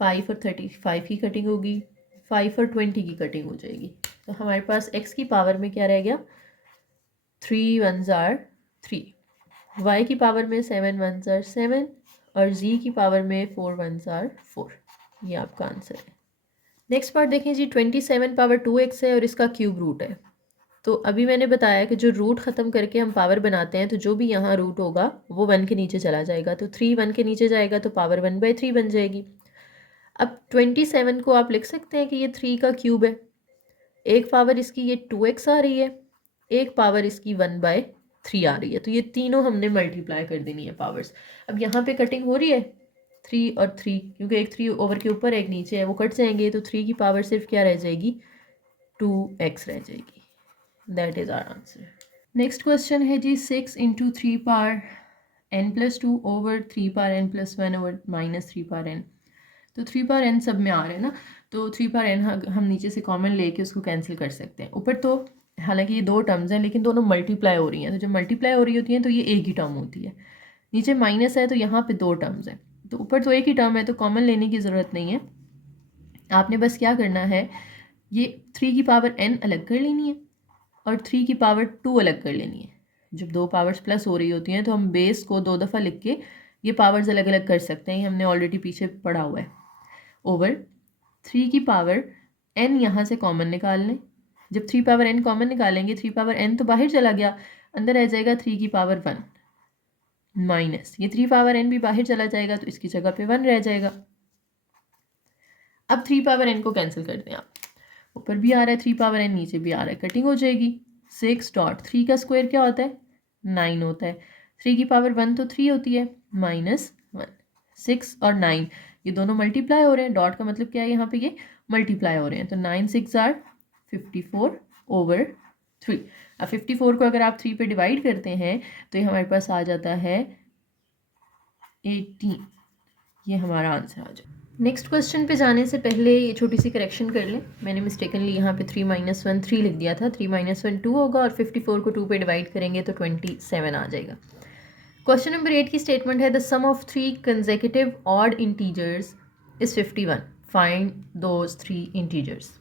5 और 35 की कटिंग होगी, 5 और 20 की कटिंग हो जाएगी। तो हमारे पास x की पावर में क्या रह गया, 3 1s are 3, y की पावर में 7 1s are 7 और z की पावर में 4 1s are 4। ये आपका आंसर है। नेक्स्ट पार्ट देखें जी, 27 पावर 2x है और इसका क्यूब रूट है। तो अभी मैंने बताया कि जो रूट ख़त्म करके हम पावर बनाते हैं तो जो भी यहाँ रूट होगा वो 1 के नीचे चला जाएगा। तो 3 1 के नीचे जाएगा तो पावर 1/3 बन जाएगी। अब 27 को आप लिख सकते हैं कि ये 3 का क्यूब है। एक पावर इसकी ये 2x आ रही है, एक पावर इसकी 1/3 आ रही है। तो ये तीनों हमने मल्टीप्लाई कर देनी है पावर्स। अब यहाँ पे कटिंग हो रही है 3 और 3, क्योंकि एक 3 ओवर के ऊपर एक नीचे है, वो कट जाएंगे। तो 3 की पावर सिर्फ क्या रह जाएगी, 2x रह जाएगी। That is our answer. Next question है जी 6 × 3 power n+2 over 3 power n+1 over -3 power n। तो 3 पावर n सब में आ रहा है ना, तो 3 पावर n हम नीचे से कॉमन लेके उसको कैंसिल कर सकते हैं। ऊपर तो हालांकि ये दो टर्म्स हैं लेकिन दोनों मल्टीप्लाई हो रही हैं, तो जब मल्टीप्लाई हो रही होती हैं तो ये एक ही टर्म होती है। नीचे माइनस है तो यहाँ पे दो टर्म्स हैं, तो ऊपर तो एक ही टर्म है तो कॉमन लेने की ज़रूरत नहीं है। आपने बस क्या करना है, ये 3 की पावर n अलग कर लेनी है और 3 की पावर 2 अलग कर लेनी है। जब दो पावर्स प्लस हो रही होती हैं तो हम बेस को 2 दफ़ा लिख के ये पावर्स अलग अलग कर सकते हैं, ये हमने ऑलरेडी पीछे पढ़ा हुआ है। ओवर 3 की पावर n यहाँ से कॉमन निकाल लें। जब 3 पावर n कॉमन निकालेंगे 3 पावर n तो बाहर चला गया, अंदर रह जाएगा 3 की पावर 1 माइनस ये 3 पावर n भी बाहर चला जाएगा तो इसकी जगह पे 1 रह जाएगा। अब 3 पावर n को कैंसिल कर दें आप, ऊपर भी आ रहा है 3 पावर n, नीचे भी आ रहा है, कटिंग हो जाएगी। 6.3 का स्क्वायर क्या होता है, 9 होता है। 3 की पावर 1 तो 3 होती है, -1। 6 और 9 ये दोनों मल्टीप्लाई हो रहे हैं, डॉट का मतलब क्या है, यहाँ पे ये मल्टीप्लाई हो रहे हैं। तो 9 6 are 54 ओवर 3। अब 54 को अगर आप 3 पे डिवाइड करते हैं तो ये हमारे पास आ जाता है 18। ये हमारा आंसर आ जाए। नेक्स्ट क्वेश्चन पे जाने से पहले ये छोटी सी करेक्शन कर लें, मैंने मिस्टेकनली यहाँ पे 3 - 1 3 लिख दिया था। 3 - 1 2 होगा और 54 को 2 पे डिवाइड करेंगे तो 27 आ जाएगा। क्वेश्चन नंबर 8 की स्टेटमेंट है, the sum of 3 consecutive odd integers is 51, find those 3 integers.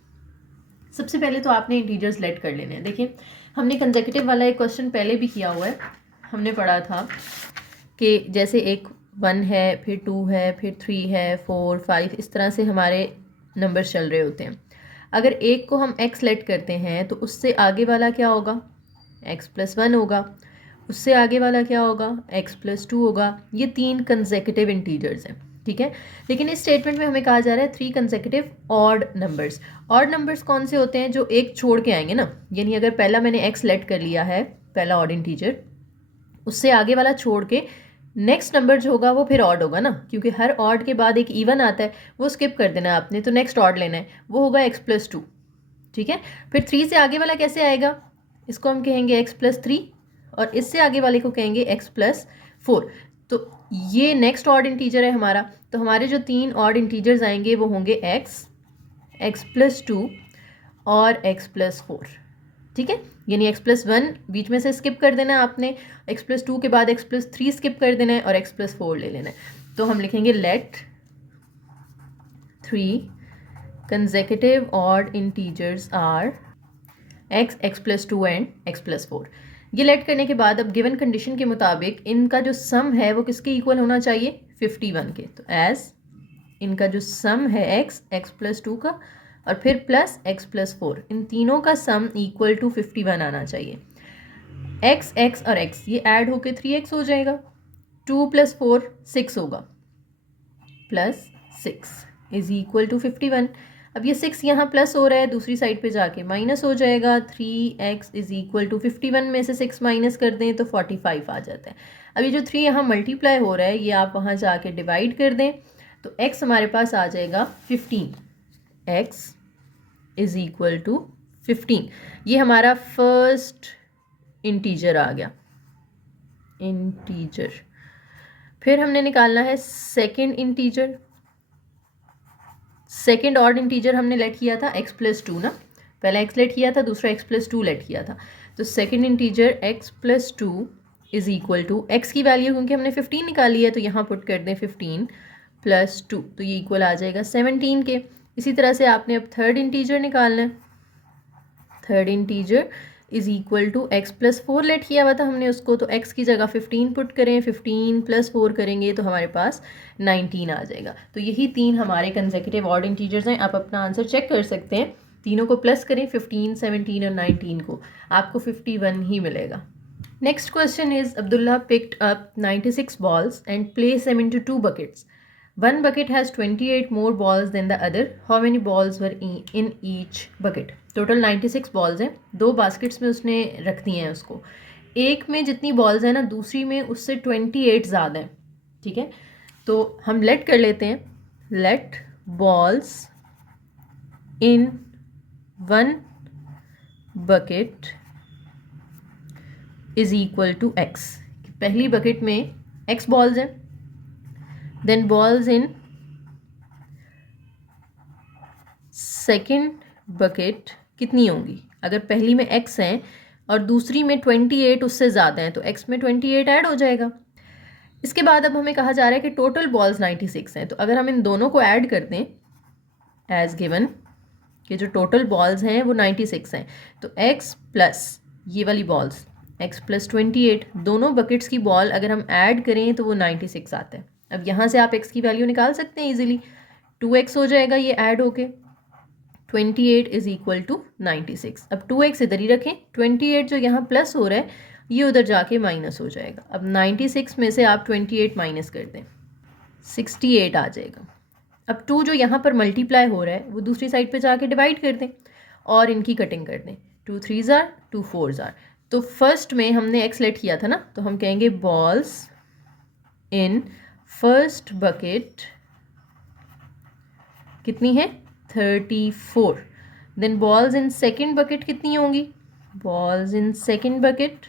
सबसे पहले तो आपने इंटीजर्स लेट कर लेने हैं। देखिए हमने कंसेक्यूटिव वाला एक क्वेश्चन पहले भी किया हुआ है, हमने पढ़ा था कि जैसे एक 1 है, फिर 2 है, फिर 3 है, 4 5, इस तरह से हमारे नंबर्स चल रहे होते हैं। अगर एक को हम x लेट करते हैं तो उससे आगे वाला क्या होगा, x+1 होगा। उससे आगे वाला क्या होगा, x+2 होगा। ये 3 कंसेक्यूटिव इंटीजर्स हैं, ठीक है। लेकिन इस स्टेटमेंट में हमें कहा जा रहा है 3 consecutive odd numbers. Odd numbers कौन से होते हैं, जो एक छोड़ के आएंगे ना, यानी अगर पहला मैंने x लेट कर लिया है, पहला ऑड इंटीजर, उससे आगे वाला छोड़ के नेक्स्ट नंबर जो होगा वो फिर ऑड होगा ना, क्योंकि हर ऑड के बाद एक इवन आता है, वो स्किप कर देना है आपने, तो नेक्स्ट ऑड लेना है, वो होगा x+2, ठीक है। फिर 3 से आगे वाला कैसे आएगा, इसको हम कहेंगे x+3 और इससे आगे वाले को कहेंगे x+4। तो ये नेक्स्ट ऑड इंटीजर है हमारा। तो हमारे जो 3 ऑड इंटीजर्स आएंगे वो होंगे x, x+2 और x+4, ठीक है। यानी x+1 बीच में से स्किप कर देना है आपने, x+2 के बाद x+3 स्किप कर देना है और x+4 ले लेना है। तो हम लिखेंगे let 3 consecutive odd integers are x, x+2 and x+4। ये लेट करने के बाद अब गिवन कंडीशन के मुताबिक इनका जो सम है वो किसके इक्वल होना चाहिए, 51 के। तो एज इनका जो सम है x, x+2 का और फिर प्लस x+4, इन तीनों का सम इक्वल टू 51 आना चाहिए। x, x और x ये ऐड होके 3x हो जाएगा, 2 + 4 6 होगा, प्लस 6 इज इक्वल टू 51। अब ये 6 यहाँ प्लस हो रहा है, दूसरी साइड पे जाके माइनस हो जाएगा। 3x इज इक्वल टू 51 में से 6 माइनस कर दें तो 45 आ जाता है। अब ये जो 3 यहाँ मल्टीप्लाई हो रहा है ये आप वहाँ जाके डिवाइड कर दें तो x हमारे पास आ जाएगा 15। x इज इक्वल टू 15, ये हमारा फर्स्ट इंटीजर आ गया, इंटीजर। फिर हमने निकालना है second integer. Second odd integer हमने लेट किया था x+2 ना, पहला x लेट किया था, दूसरा x + 2 लेट किया था। तो second integer x + 2 is equal to x की वैल्यू क्योंकि हमने 15 निकाली है तो यहाँ पुट कर दें 15 + 2, तो ये इक्वल आ जाएगा 17 के। इसी तरह से आपने अब थर्ड इंटीजर निकालना है। Third integer is equal to x + 4 let किया हुआ था हमने उसको, तो x की जगह 15 पुट करें, 15 + 4 करेंगे तो हमारे पास 19 आ जाएगा। तो यही तीन हमारे कंसेक्यूटिव ऑड इंटीजर्स हैं। आप अपना आंसर चेक कर सकते हैं, तीनों को प्लस करें 15, 17 और 19 को, आपको 51 ही मिलेगा। Next question is Abdullah picked up 96 balls and placed them into 2 buckets. One bucket has 28 more balls than the other. How many balls were in each bucket? Total 96 balls हैं, 2 बास्केट्स में उसने रख दी हैं उसको। एक में जितनी बॉल्स हैं ना, दूसरी में उससे 28 ज़्यादा हैं। ठीक है, तो हम लेट कर लेते हैं, let balls in one bucket is equal to x। पहली बकेट में x बॉल्स हैं, then balls in second bucket कितनी होंगी? अगर पहली में x हैं और दूसरी में 28 उससे ज़्यादा हैं तो x में 28 ऐड हो जाएगा। इसके बाद अब हमें कहा जा रहा है कि टोटल बॉल्स 96 हैं, तो अगर हम इन दोनों को ऐड कर दें एज गिवन कि जो टोटल बॉल्स हैं वो 96 हैं, तो x प्लस ये वाली बॉल्स x + 28, दोनों बकेट्स की बॉल अगर हम ऐड करें तो वो 96 आता है। अब यहाँ से आप x की वैल्यू निकाल सकते हैं इजीली, 2x हो जाएगा ये ऐड होके, 28 इज़ इक्वल टू 96। अब 2x इधर ही रखें, 28 जो यहाँ प्लस हो रहा है ये उधर जाके माइनस हो जाएगा। अब 96 में से आप 28 माइनस कर दें, 68 आ जाएगा। अब 2 जो यहाँ पर मल्टीप्लाई हो रहा है वो दूसरी साइड पे जाके डिवाइड कर दें और इनकी कटिंग कर दें, 2 3 ज़ार 2 4 ज़ार। तो फर्स्ट में हमने x लेट किया था ना, तो हम कहेंगे बॉल्स इन फर्स्ट बकेट कितनी है 34। Then balls in second bucket कितनी होंगी? बॉल्स इन सेकेंड बकेट,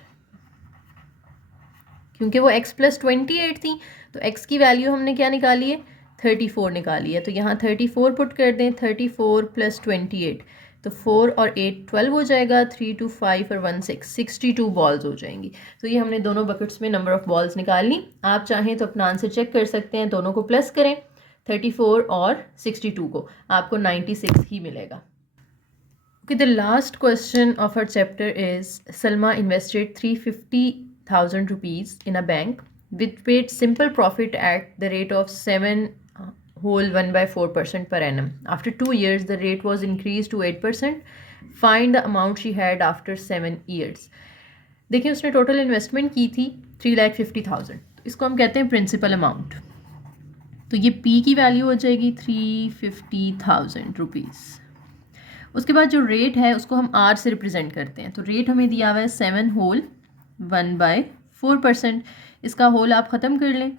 क्योंकि वो x + 28 थी तो x की वैल्यू हमने क्या निकाली है 34 निकाली है, तो यहाँ 34 पुट कर दें, 34 + 28, तो 4 और 8 12 हो जाएगा, 3 2 5 और 1 6 62 बॉल्स हो जाएंगी। तो ये हमने दोनों बकेट्स में नंबर ऑफ़ बॉल्स निकाल ली। आप चाहें तो अपना आंसर चेक कर सकते हैं, दोनों को प्लस करें 34 और 62 को, आपको 96 ही मिलेगा। Okay, the last question of our chapter is Salma invested 350,000 rupees in a bank which paid simple profit at the rate of 7.1/4% per annum. After 2 years, the rate was increased to 8%. Find the amount she had after 7 years. देखिए उसने total investment की थी 3,50,000, इसको हम कहते हैं principal amount. तो ये P की वैल्यू हो जाएगी 350,000 रुपीज़। उसके बाद जो रेट है उसको हम R से रिप्रेजेंट करते हैं, तो रेट हमें दिया हुआ है 7/1/4%। इसका होल आप ख़त्म कर लें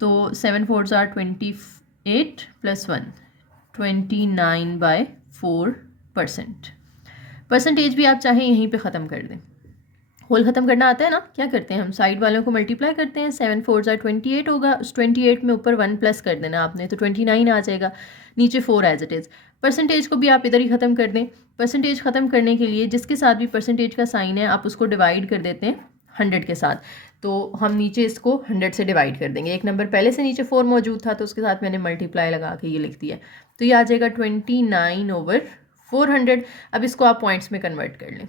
तो 7 4 ज़ार 28 + 1 29/4%। परसेंटेज भी आप चाहें यहीं पे ख़त्म कर दें। होल ख़त्म करना आता है ना, क्या करते हैं हम साइड वालों को मल्टीप्लाई करते हैं, 7 4 ज़ार 28 होगा, उस 28 में ऊपर 1 प्लस कर देना आपने, तो 29 आ जाएगा, नीचे 4 एज इट इज़। परसेंटेज को भी आप इधर ही ख़त्म कर दें। परसेंटेज ख़त्म करने के लिए जिसके साथ भी परसेंटेज का साइन है आप उसको डिवाइड कर देते हैं 100 के साथ, तो हम नीचे इसको 100 से डिवाइड कर देंगे। एक नंबर पहले से नीचे 4 मौजूद था तो उसके साथ मैंने मल्टीप्लाई लगा के ये लिख दिया, तो ये आ जाएगा 29/400। अब इसको आप पॉइंट्स में कन्वर्ट कर लें,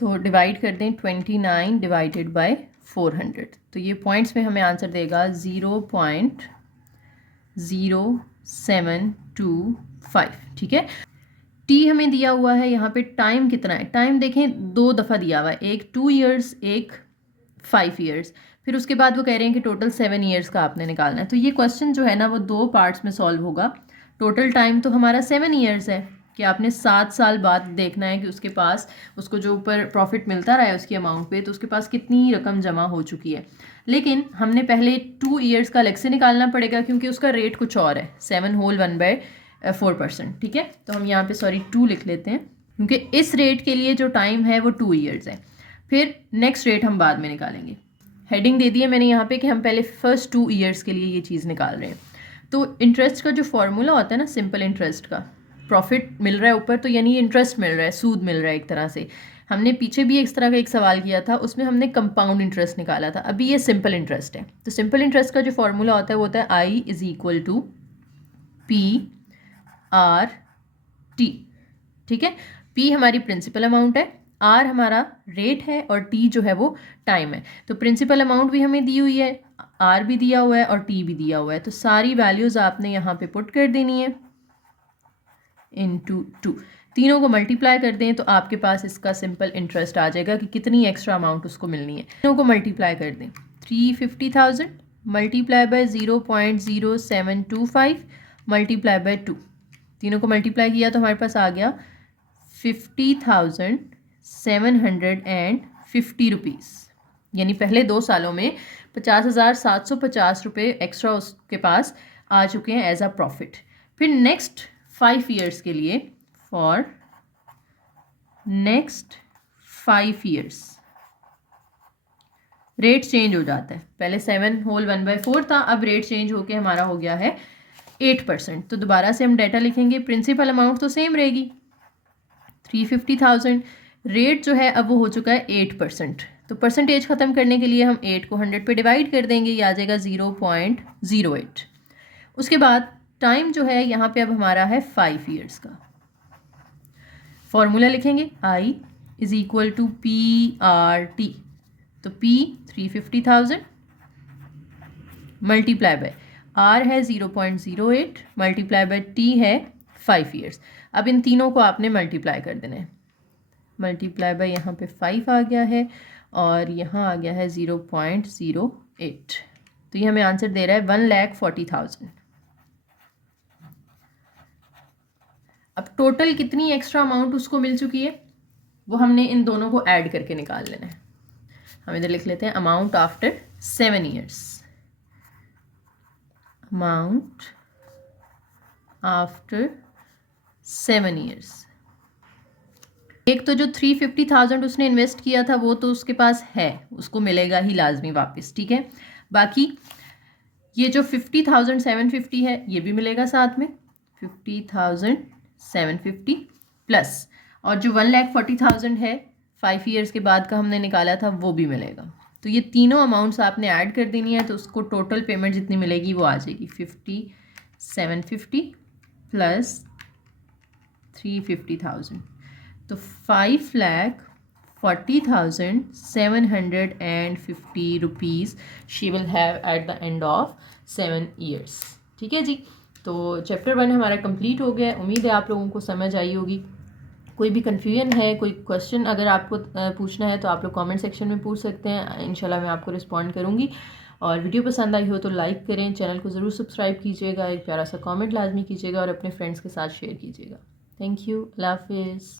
तो डिवाइड कर दें 29 डिवाइडेड बाय 400, तो ये पॉइंट्स में हमें आंसर देगा 0.0725। ठीक है, टी हमें दिया हुआ है, यहाँ पे टाइम कितना है, टाइम देखें 2 दफ़ा दिया हुआ है, एक 2 ईयर्स एक 5 ईयर्स, फिर उसके बाद वो कह रहे हैं कि टोटल 7 ईयर्स का आपने निकालना है। तो ये क्वेश्चन जो है ना वो 2 पार्ट्स में सॉल्व होगा। टोटल टाइम तो हमारा 7 ईयर्स है कि आपने 7 साल बाद देखना है कि उसके पास, उसको जो ऊपर प्रॉफिट मिलता रहा है उसकी अमाउंट पे, तो उसके पास कितनी रकम जमा हो चुकी है। लेकिन हमने पहले 2 ईयर्स का अलग से निकालना पड़ेगा क्योंकि उसका रेट कुछ और है, 7/1/4%। ठीक है, तो हम यहाँ पे 2 लिख लेते हैं क्योंकि इस रेट के लिए जो टाइम है वो 2 ईयर्स है। फिर नेक्स्ट रेट हम बाद में निकालेंगे। हेडिंग दे दी है मैंने यहाँ पे कि हम पहले फर्स्ट 2 ईयर्स के लिए ये चीज़ निकाल रहे हैं। तो इंटरेस्ट का जो फॉर्मूला होता है ना, सिंपल इंटरेस्ट का, प्रॉफिट मिल रहा है ऊपर, तो यानी इंटरेस्ट मिल रहा है, सूद मिल रहा है एक तरह से। हमने पीछे भी इस तरह का एक सवाल किया था, उसमें हमने कंपाउंड इंटरेस्ट निकाला था। अभी ये सिंपल इंटरेस्ट है। तो सिंपल इंटरेस्ट का जो फॉर्मूला होता है वो होता है I is equal to P R T. ठीक है, पी हमारी प्रिंसिपल अमाउंट है, आर हमारा रेट है और टी जो है वो टाइम है। तो प्रिंसिपल अमाउंट भी हमें दी हुई है, आर भी दिया हुआ है और टी भी दिया हुआ है। तो सारी वैल्यूज़ आपने यहाँ पे पुट कर देनी है इनटू 2, तीनों को मल्टीप्लाई कर दें तो आपके पास इसका सिंपल इंटरेस्ट आ जाएगा कि कितनी एक्स्ट्रा अमाउंट उसको मिलनी है। तीनों को मल्टीप्लाई कर दें, 350,000 मल्टीप्लाई बाय 0.0725 मल्टीप्लाई बाय 2, तीनों को मल्टीप्लाई किया तो हमारे पास आ गया 50,750 रुपीज़। यानी पहले 2 सालों में 50,750 रुपये एक्स्ट्रा उसके पास आ चुके हैं एज अ प्रॉफिट। फिर नेक्स्ट 5 ईयर्स के लिए, for next 5 years rate change हो जाता है। पहले 7 होल 1/4 था, अब रेट चेंज होके हमारा हो गया है 8%। तो दोबारा से हम डेटा लिखेंगे, प्रिंसिपल अमाउंट तो सेम रहेगी 350,000, रेट जो है अब वो हो चुका है 8%। तो परसेंटेज ख़त्म करने के लिए हम 8 को 100 पे डिवाइड कर देंगे, ये आ जाएगा 0.08। उसके बाद टाइम जो है यहाँ पे अब हमारा है 5 ईयर्स का। फॉर्मूला लिखेंगे I is equal to P R T. तो पी 350,000 मल्टीप्लाई बाय आर है 0.08 मल्टीप्लाई बाय टी है 5 ईयर्स। अब इन तीनों को आपने मल्टीप्लाई कर देना है, मल्टीप्लाई बाय यहाँ पे 5 आ गया है और यहाँ आ गया है 0.08। तो ये हमें आंसर दे रहा है 1,40,000। अब टोटल कितनी एक्स्ट्रा अमाउंट उसको मिल चुकी है वो हमने इन दोनों को ऐड करके निकाल लेना है। हम इधर लिख लेते हैं amount after 7 years, amount after 7 years. एक तो जो 350,000 उसने इन्वेस्ट किया था वो तो उसके पास है, उसको मिलेगा ही लाजमी वापस, ठीक है। बाकी ये जो 50,750 है ये भी मिलेगा साथ में, 50,750 प्लस, और जो 1,40,000 है 5 ईयर्स के बाद का हमने निकाला था वो भी मिलेगा। तो ये तीनों अमाउंट्स आपने ऐड कर देनी है, तो उसको टोटल पेमेंट जितनी मिलेगी वो आ जाएगी 50,750 प्लस 350,000, तो 5,40,750 rupees she will have at the end of 7 years. ठीक है जी, तो चैप्टर 1 हमारा कंप्लीट हो गया। उम्मीद है आप लोगों को समझ आई होगी। कोई भी कन्फ्यूजन है, कोई क्वेश्चन अगर आपको पूछना है तो आप लोग कमेंट सेक्शन में पूछ सकते हैं, इंशाल्लाह मैं आपको रिस्पॉन्ड करूँगी। और वीडियो पसंद आई हो तो लाइक करें, चैनल को ज़रूर सब्सक्राइब कीजिएगा, एक प्यारा सा कमेंट लाजमी कीजिएगा और अपने फ्रेंड्स के साथ शेयर कीजिएगा। थैंक यू, अल्लाह हाफिज़।